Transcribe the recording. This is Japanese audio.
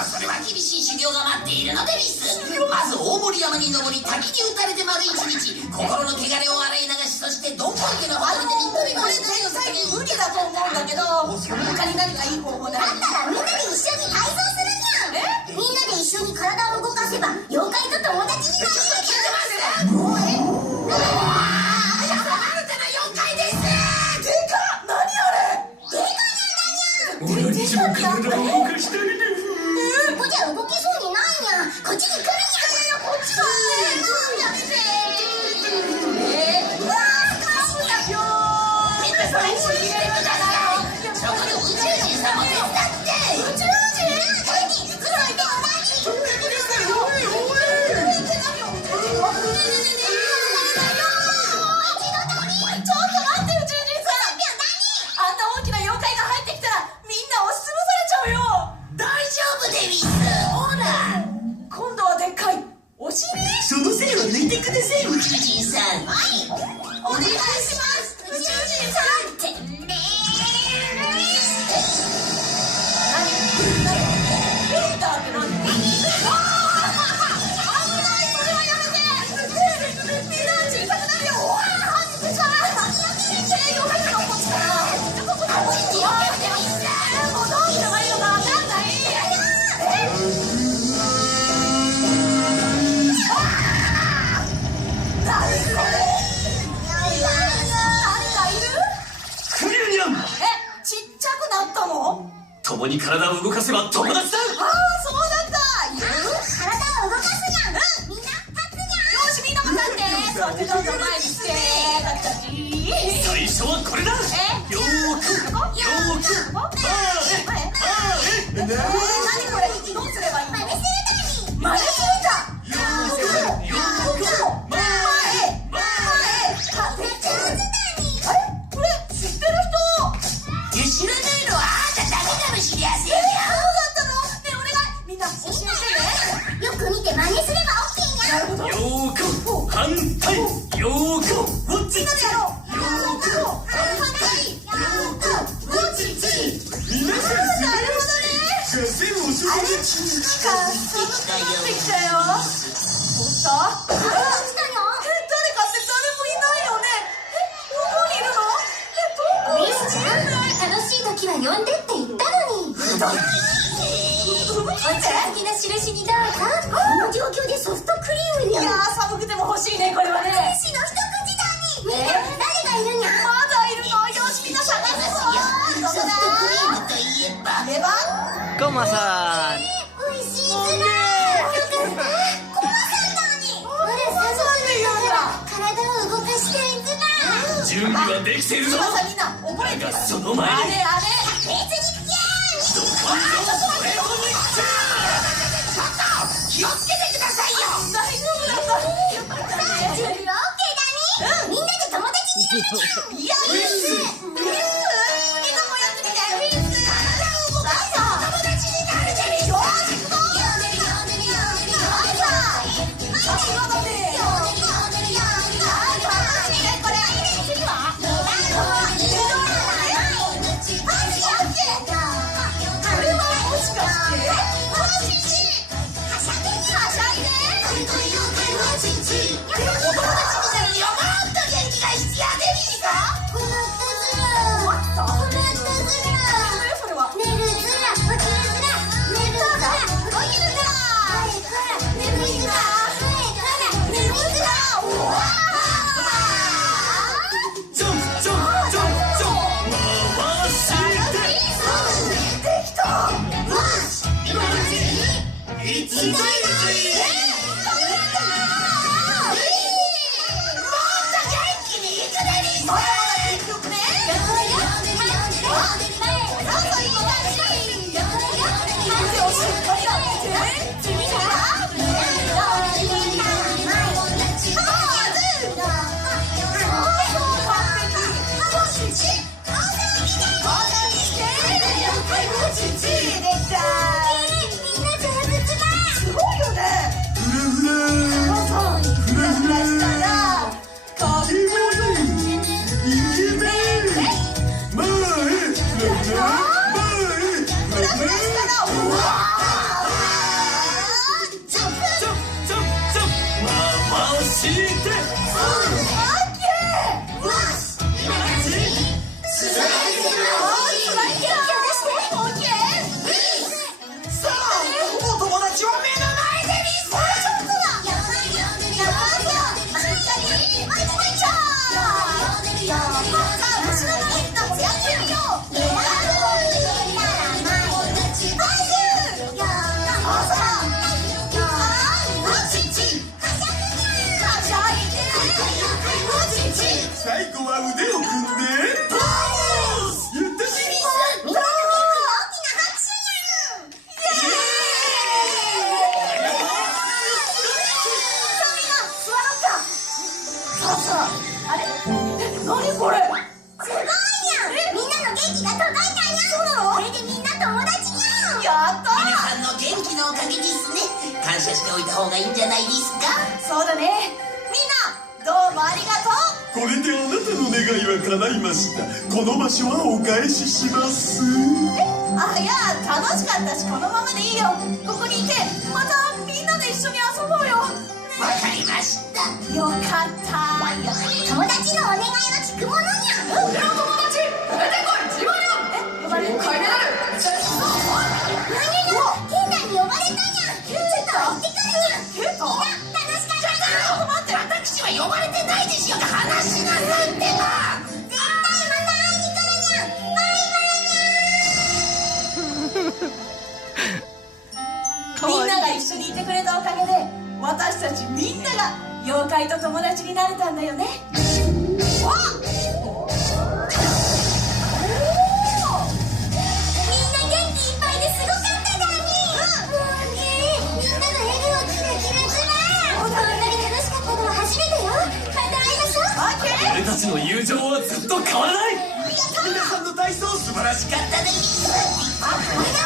それは厳しい修行が待っているのでリス。まず大森山に登り滝に打たれて丸一日、心の汚れを洗い流し、そしてどんこい家のホテルでこれ最近無理だと思うんだけど、他に何かいい方法ない？だったらみんなで一緒に体操するにゃん。みんなで一緒に体を動かせば妖怪と友達になる。もう新たな妖怪です。でかっ！何あれ？俺にも体を動かしたいです。ここじゃ動けそうにないにゃん。こっちに来るにゃん。こっちだ。やめて。うわー、カモだよー。みんな最初にしてください。そこで宇宙人さんも手伝って。宇宙人？何？黒いの何？その線を抜いてください、宇宙人さん。はい。お願いします、宇宙人さん。ってね共に体を動かせば友達だ。ああ、そうだった。体を動かすにゃん。みんな立つにゃん。よし、みんなも立って。座ってどんどん前にして。最初はこれだ。よーく何これ？どうすればいいの？真似するか。これ知ってる人？知らないのはあんただけかもしれやせんよ。そうだったの？ねえ、お願い。みんな教えてね。よく見て真似すれば OK にゃん。なるほど。よーく反対。よーくウォッチ。みんなでやろう。皆さんなるほどね。線をそこで寒くなってきたよ。おっと？誰かって誰もいないよね。どこにいるの？ミスちゃん、楽しい時は呼んでって言ったのに。お茶的な印にどうぞ。この状況でソフトクリームにゃん。いやー、寒くても欲しいね、これはね。天使の一口だに。みんな誰がいるにゃん。まだいるの？よし、みんな探すぞ。どこソフトクリームといえばだ？レバコマさん。おいしいずら。よかった。コマさんだに。ほら、寒くなったから体を動かしたいずら。準備はできてるぞ。さあみんな覚えてる。その前にあれあれ。別にギャー。気をつけてくださいよ。大丈夫だった。よかったね。準備は OK だに。みんなで友達になるにゃん。いや、フィス。みんなもやってみて。フィス。体を動かすぞ。友達になるでしょ。さすがだね。ジャンプジャンプジャンプジャンプ回してさあお友達は目の前でリス最後は腕を組んでポーズ言ってみあれ？何これ？すごいやん。みんなの元気が届いたんや。そうなの？これでみんな友達やん。やった皆さんの元気のおかげですね。感謝しておいた方がいいんじゃないですか。そうだね。みんなどうもありがとう。これであなたの願いは叶いました。この場所はお返しします。あ、いや楽しかったしこのままでいいよ。ここにいてまたみんなで一緒に遊ぼうよ。わかりました。よかった。友達のお願いは聞くものにゃん。俺の友達出てこい自慢よ。呼ばれる。回目なる。ケンタに呼ばれたにゃん。ちょっと行ってくるにゃん。ケンタ？みんな楽しかったな。ちょっと待って。私は呼ばれてないですよ。話しなさいってば。絶対また会いに来るにゃん。バイバイにゃん。みんなが一緒にいてくれたおかげで私たちみんなが妖怪と友達になれたんだよね。わっ！みんな元気いっぱいですごかっただに。もうね、みんなの笑顔キラキラずら。こんなに楽しかったのは初めてよ。また会いましょう。オッケー。俺たちの友情はずっと変わらない。皆さんの体操素晴らしかったです。お願い